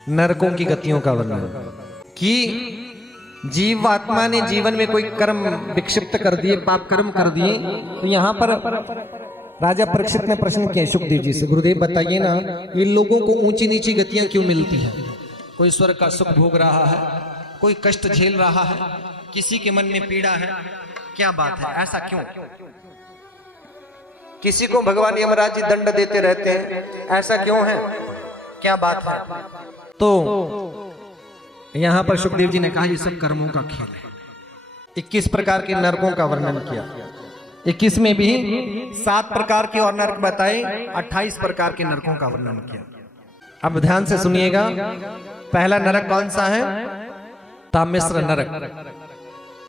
नरकों की गतियों का वर्णन कि जीवात्मा ने जीवन में कोई कर्म विक्षिप्त कर दिए, पाप कर्म कर दिए, तो यहाँ पर राजा परीक्षित ने प्रश्न किया सुखदेव जी से, गुरुदेव बताइए ना, ये लोगों को ऊंची नीची गतियां क्यों मिलती हैं? कोई स्वर्ग का सुख भोग रहा है, कोई कष्ट झेल रहा है, किसी के मन में पीड़ा है, क्या बात है, ऐसा क्यों? किसी को भगवान यमराज जी दंड देते रहते हैं, ऐसा क्यों है, क्या बात है? तो यहां पर सुखदेव जी ने कहा ये सब कर्मों का खेल है। 21 प्रकार के नरकों का वर्णन किया, 21 में भी 7 प्रकार के और नरक बताए, 28 प्रकार के नरकों का वर्णन किया। अब ध्यान से सुनिएगा, पहला नरक कौन सा है? तामिश्र नरक।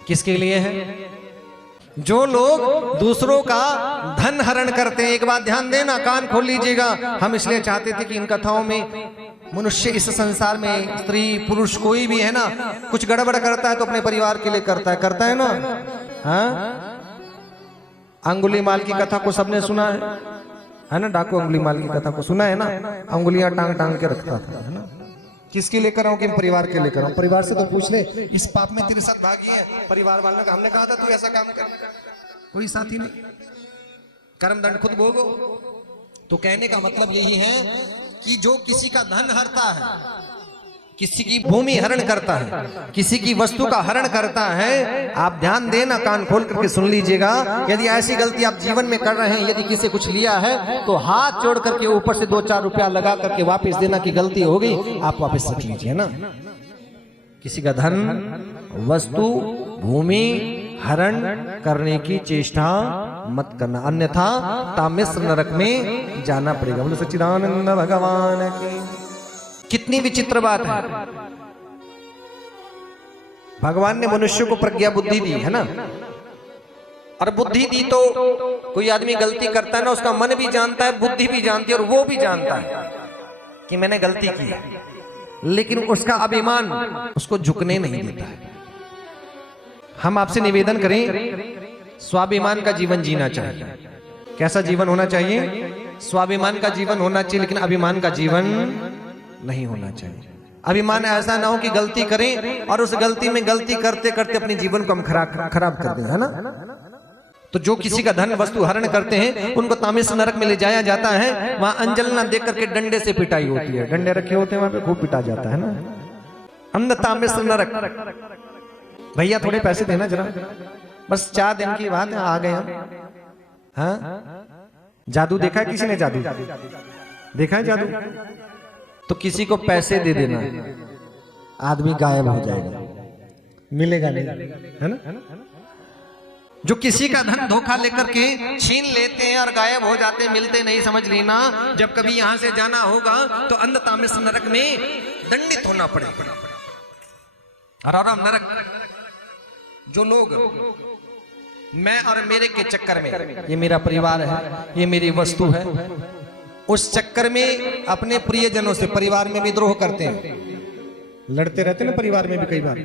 किसके लिए है? जो लोग दूसरों का धन हरण करते हैं। एक बात ध्यान देना, कान खोल लीजिएगा, हम इसलिए चाहते थे कि इन कथाओं में मनुष्य इस संसार में स्त्री पुरुष कोई भी है ना, कुछ गड़बड़ करता है तो अपने परिवार के लिए करता है ना। हाँ, अंगुलीमाल की कथा को सबने सुना है ना, डाकू अंगुलीमाल की कथा को सुना है ना, अंगुलियां टांग टांग के रखता था, है ना। किसके लिए कर रहा हूं कि परिवार के लिए कर रहा हूं? परिवार से तो पूछ ले, इस पाप में तेरे साथ भागी है परिवार वालों का, हमने कहा था तू ऐसा काम कर, कोई साथी नहीं, कर्म दंड खुद भोगो। तो कहने का मतलब यही है कि जो किसी का धन हरता है, किसी की भूमि हरण करता है, किसी की वस्तु का हरण करता है, आप ध्यान देना, कान खोल करके सुन लीजिएगा, यदि ऐसी गलती आप जीवन में कर रहे हैं, यदि किसी कुछ लिया है तो हाथ जोड़ करके ऊपर से 2-4 रुपया लगा करके वापस देना की गलती हो गई, आप वापस रख लीजिए ना। किसी का धन, वस्तु, भूमि हरण करने की चेष्टा मत करना, अन्यथा तामिश्र नरक में जाना पड़ेगा। बोलो सच्चिदानंद भगवान की। कितनी विचित्र बात है, भगवान ने मनुष्य को प्रज्ञा बुद्धि दी है ना, और बुद्धि दी तो कोई आदमी गलती करता है ना, उसका मन भी जानता है, बुद्धि भी जानती है, और वो भी जानता है कि मैंने गलती की है, लेकिन उसका अभिमान उसको झुकने नहीं देता है। हम आपसे निवेदन करें, स्वाभिमान का जीवन जीना चाहिए। कैसा जीवन होना चाहिए? स्वाभिमान का जीवन होना चाहिए, लेकिन अभिमान का जीवन नहीं होना चाहिए। अभिमान ऐसा ना हो कि गलती करें और उस गलती में गलती करते करते अपने जीवन को हम खराब कर दें, है ना। तो जो किसी का धन वस्तु हरण करते हैं उनको तामिश्र नरक में ले जाया जाता है, वहां अंजल ना देख करके डंडे से पिटाई होती है, डंडे रखे होते हैं वहां पे, खूब पिटा जाता है ना। अंध तामिश्र नरक। भैया थोड़े पैसे देना जरा, बस 4 दिन की बात है, आ गए हम। हाँ, जादू देखा है किसी ने? जादू देखा है? जादू तो किसी को पैसे दे देना, आदमी गायब हो जाएगा, मिलेगा नहीं, है ना। जो किसी का धन धोखा लेकर के छीन लेते हैं और गायब हो जाते हैं, मिलते नहीं, समझ लेना जब कभी यहां से जाना होगा तो अंध तामिश्र नरक में दंडित होना पड़ेगा। और नरक, जो लोग मैं और मेरे के चक्कर में, ये मेरा परिवार है, ये मेरी वस्तु है, उस चक्कर में अपने प्रियजनों से, परिवार में विद्रोह करते हैं, लड़ते रहते ना परिवार में भी कई बार,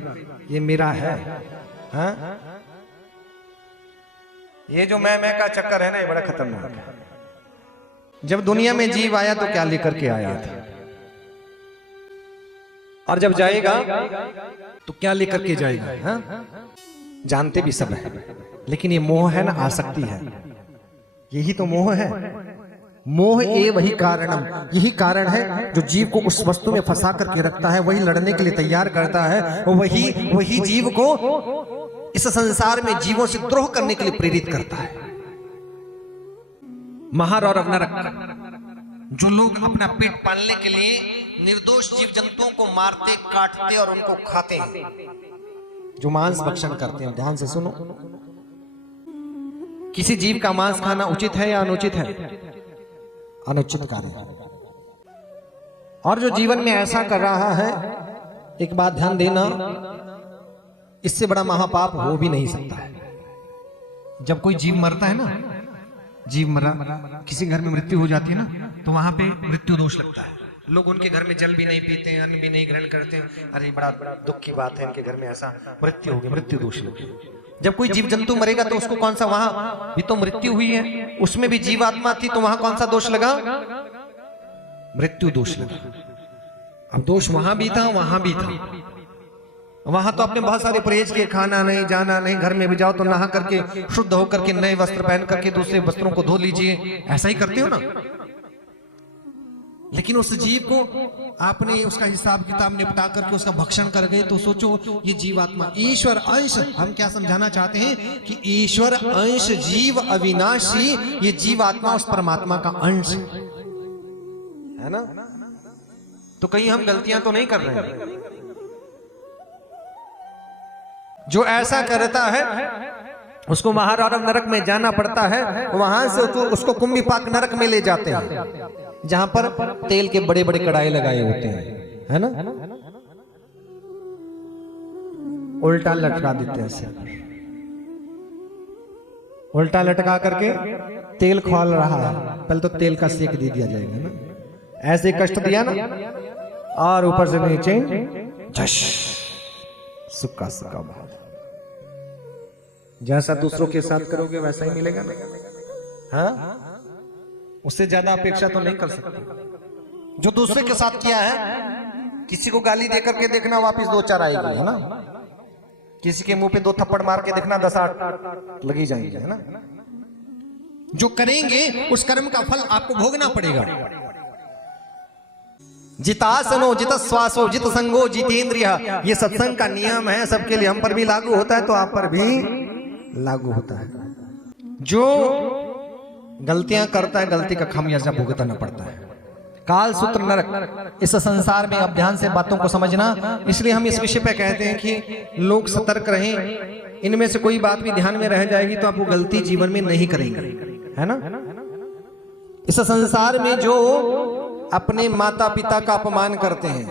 ये मेरा है। हाँ? ये जो मैं का चक्कर है ना, ये बड़ा खतरनाक है। जब दुनिया में जीव आया तो क्या लेकर के आया था, और जब जाएगा तो क्या लेकर के जाएगा? हाँ? जानते भी सब है, लेकिन ये मोह है ना, आसक्ति है, यही तो मोह है। मोह ए वही कारणम, यही कारण है जो जीव को उस वस्तु में फंसा करके रखता है, वही लड़ने के लिए तैयार करता है, वही जीव को इस संसार में जीवों से द्रोह करने के लिए प्रेरित करता है। महारौरव नरक, जो लोग अपना पेट पालने के लिए निर्दोष जीव जंतुओं को मारते, काटते और उनको खाते हैं, जो मांस भक्षण करते हैं। ध्यान से सुनो, किसी जीव का मांस खाना उचित है या अनुचित है? अनुचित कार्य। और जो जीवन में ऐसा कर रहा है, एक बात ध्यान देना, इससे बड़ा महापाप हो भी नहीं सकता है। जब कोई जीव मरता है ना, जीव मरा, किसी घर में मृत्यु हो जाती है ना, तो वहां पे मृत्यु दोष लगता है। लोग उनके घर में जल भी नहीं पीते हैं, अन्न भी नहीं ग्रहण करते हैं, अरे बड़ा दुख की बात है, इनके घर में ऐसा मृत्यु हो गई, मृत्यु दोष लग गया। जब कोई जीव जंतु मरेगा तो उसको कौन सा, वहां भी तो मृत्यु हुई है, उसमें भी जीवात्मा थी, तो वहां कौन सा दोष लगा? मृत्यु दोष लगा। अब दोष वहां भी था, वहां भी था। वहां तो आपने बहुत सारे परहेज किए, खाना नहीं, जाना नहीं, घर में भी जाओ तो नहा करके शुद्ध होकर के नए वस्त्र पहन करके दूसरे वस्त्रों को धो लीजिए, ऐसा ही करते हो ना। लेकिन उस जीव को आपने उसका हिसाब किताब निपटा करके उसका भक्षण कर गए, तो सोचो ये जीवात्मा ईश्वर अंश, हम क्या समझाना चाहते हैं कि ईश्वर अंश जीव अविनाशी, ये जीवात्मा उस परमात्मा का अंश है ना। तो कहीं हम गलतियां तो नहीं कर रहे हैं। जो ऐसा करता है उसको महारारव नरक में जाना पड़ता है, वहां से तो उसको कुंभीपाक नरक में ले जाते हैं, जहां पर तेल के बड़े बड़े कड़ाई लगाए होते हैं, है ना। उल्टा लटका देते हैं सिर पर, उल्टा लटका करके तेल खोल रहा है, पहले तो तेल का सेक दे दिया जाएगा ना, ऐसे कष्ट दिया ना, और ऊपर से नीचे झश सुक्का सुक्का भाव। जैसा दूसरों के साथ करोगे वैसा ही मिलेगा ना, हाँ? उससे ज्यादा अपेक्षा तो नहीं कर सकते। जो दूसरे के साथ किया है, किसी को गाली देकर के देखना वापस 2-4 आएगी, है ना। किसी के मुंह पे 2 थप्पड़ मार के देखना 10-8 लगी जाएंगे, है ना। जो करेंगे उस कर्म का फल आपको भोगना पड़ेगा। जितासनो जित श्वासो जित संगो जितेंद्रिय, ये सत्संग का नियम है, सबके लिए, हम पर भी लागू होता है तो आप पर भी लागू होता है। जो गलतियां करता है, गलती का खामियाजा भुगतना पड़ता है। काल सूत्र नरक, इस संसार में आप ध्यान से बातों को समझना, इसलिए हम इस विषय पे कहते हैं कि लोग सतर्क रहें। इनमें से कोई बात भी ध्यान में रह जाएगी तो आप वो गलती जीवन में नहीं करेंगे, है ना। इस संसार में जो अपने माता पिता का अपमान करते हैं,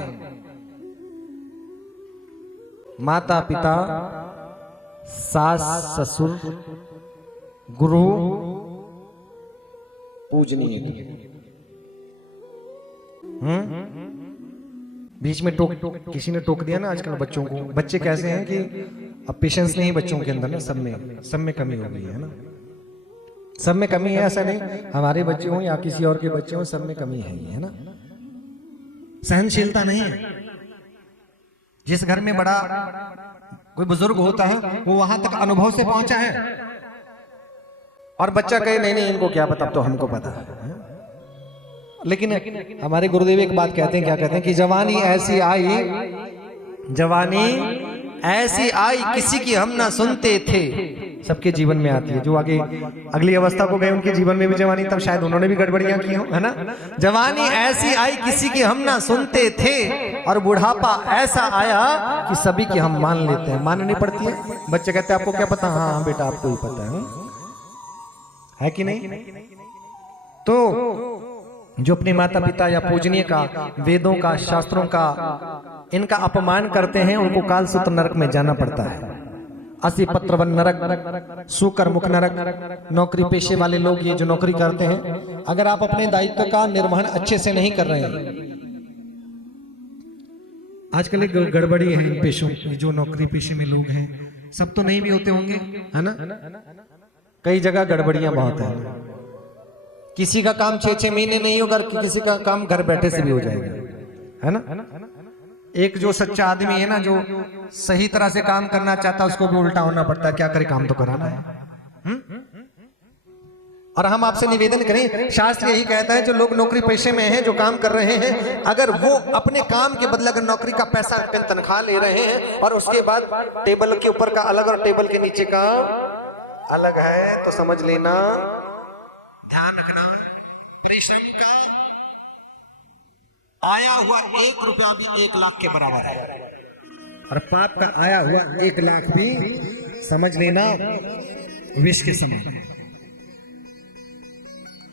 माता पिता, सास ससुर, गुरु पूजनीय, बीच में किसी ने टोक दिया ना आजकल बच्चों को। बच्चे कैसे हैं कि अब पेशेंस नहीं बच्चों के अंदर ना, सब में कमी हो गई है ना। सब में कमी है, ऐसा नहीं हमारे बच्चे हों या किसी और के बच्चे हों, सब में कमी है ना। सहनशीलता नहीं है। जिस घर में बड़ा कोई बुजुर्ग होता है वो वहां तक अनुभव से पहुंचा है, और बच्चा कहे नहीं नहीं इनको क्या पता, तो हमको पता है। लेकिन हमारे गुरुदेव एक बात कहते हैं, क्या कहते हैं कि जवानी ऐसी आई, जवानी ऐसी आई किसी की हम ना सुनते थे। सबके जीवन में आती है, जो आगे अगली अवस्था को गए उनके जीवन में भी जवानी, तब शायद उन्होंने भी गड़बड़ियां की हो, है ना। जवानी ऐसी आई किसी की हम ना सुनते थे, और बुढ़ापा ऐसा आया कि सभी की हम मान लेते हैं। माननी पड़ती है। बच्चे कहते हैं आपको क्या पता, हाँ बेटा आपको ही पता है कि नहीं। तो जो अपने माता पिता या पूजनीय का, वेदों का, शास्त्रों का, इनका अपमान करते हैं, उनको काल सूत्र नरक में जाना पड़ता है। असी पत्रवन नरक, सुकर मुख नरक। नौकरी पेशे वाले लोग, ये जो नौकरी करते हैं, अगर आप अपने दायित्व का निर्वहन अच्छे से नहीं कर रहे हैं, आजकल एक गड़बड़ी है इन पेशों की, जो नौकरी पेशे में लोग हैं, सब तो नहीं भी होते होंगे, है ना। कई जगह गड़बड़ियां बहुत है। किसी का काम 6-6 महीने नहीं होगा, किसी का काम घर बैठे से भी हो जाएगा, है ना। एक जो सच्चा आदमी है ना, जो सही तरह से काम करना चाहता है, उसको भी उल्टा होना पड़ता है। क्या करे, काम तो कराना है। और हम आपसे निवेदन करें, शास्त्र यही कहता है जो लोग नौकरी पेशे में हैं, जो काम कर रहे हैं, अगर वो अपने काम के बदले अगर नौकरी का पैसा, तनख्वाह ले रहे हैं, और उसके बाद टेबल के ऊपर का अलग और टेबल के नीचे का अलग है, तो समझ लेना, ध्यान रखना, परिश्रम का आया हुआ 1 रुपया भी 1 लाख के बराबर है, और पाप का आया हुआ 1 लाख भी समझ लेना विष के समान।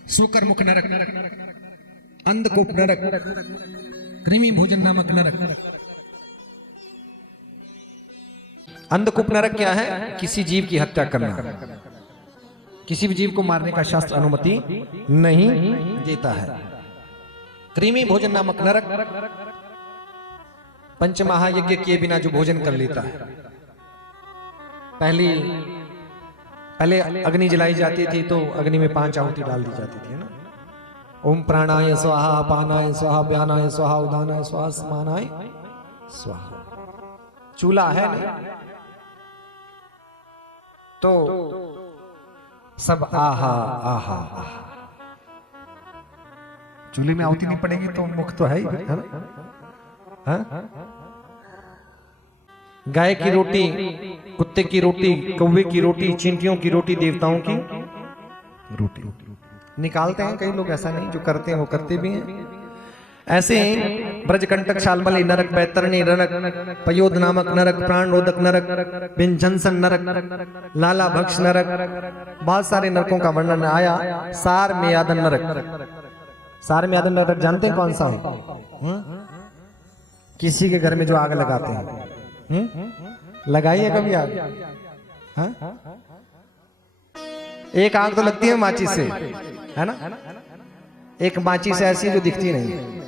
शुकर मुख नरक, अंधकूप नरक, कृमि भोजन नामक नरक। अंधकूप नरक क्या है? किसी जीव की हत्या करना, किसी भी जीव को मारने का शास्त्र अनुमति नहीं देता है। कृमि भोजन नामक नरक, पंचमहायज्ञ किए बिना जो भोजन कर लेता है। पहले अग्नि जलाई जाती थी तो अग्नि में 5 आहुति डाल दी जाती थी ना, ओम प्राणाय स्वाहा, अपानाय स्वाहा, व्यानाय स्वाहा, उदानाय स्वाहा, समानाय स्वाहा। चूल्हा है ना, तो सब आहा आहा आहा। चूल्हे में आहुति नहीं पड़ेगी तो मुख तो है ही, है ना? हाँ? गाय की रोटी, कुत्ते की रोटी, कौवे की रोटी, चींटियों की रोटी, देवताओं की रोटी निकालते हैं कई लोग, ऐसा नहीं, जो करते हैं वो करते भी हैं। ऐसे ब्रजकंटक, शालमली नरक, बैतरणी नरक, पयोद नामक नरक, प्राण रोधक नरक, विंझनसन नरक, लाला भक्ष नरक, बहुत सारे नरकों का वर्णन आया। सार में यादन नरक, सार में यादन नरक जानते हैं कौन सा है? किसी के घर में जो आग लगाते हैं, लगाइए कभी आग? हाँ? एक आग तो लगती है माचिस से, है ना? एक माचिस ऐसी है जो दिखती नहीं,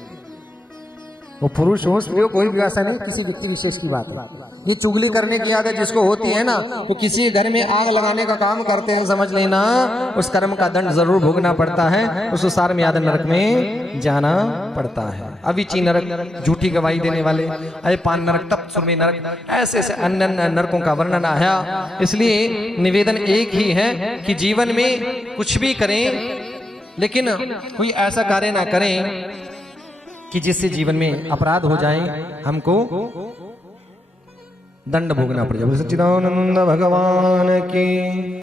वो पुरुष हो स्त्री हो कोई भी, ऐसा नहीं, किसी व्यक्ति विशेष की बात है। ये चुगली करने की आदत जिसको होती है ना, तो किसी घर में आग लगाने का काम करते हैं, समझ लेना उस कर्म का दंड जरूर भोगना पड़ता है, उस सार में यादन नरक में जाना पड़ता है। अविची नरक, झूठी गवाही देने वाले, अयपान नरक, तप सुरमी नरक, ऐसे ऐसे अन्य नरकों का वर्णन आया। इसलिए निवेदन एक ही है कि जीवन में कुछ भी करें, लेकिन कोई ऐसा कार्य ना करें कि जिससे जीवन में अपराध हो जाए, हमको दंड भोगना पड़ जाए। सच्चिदानंद भगवान की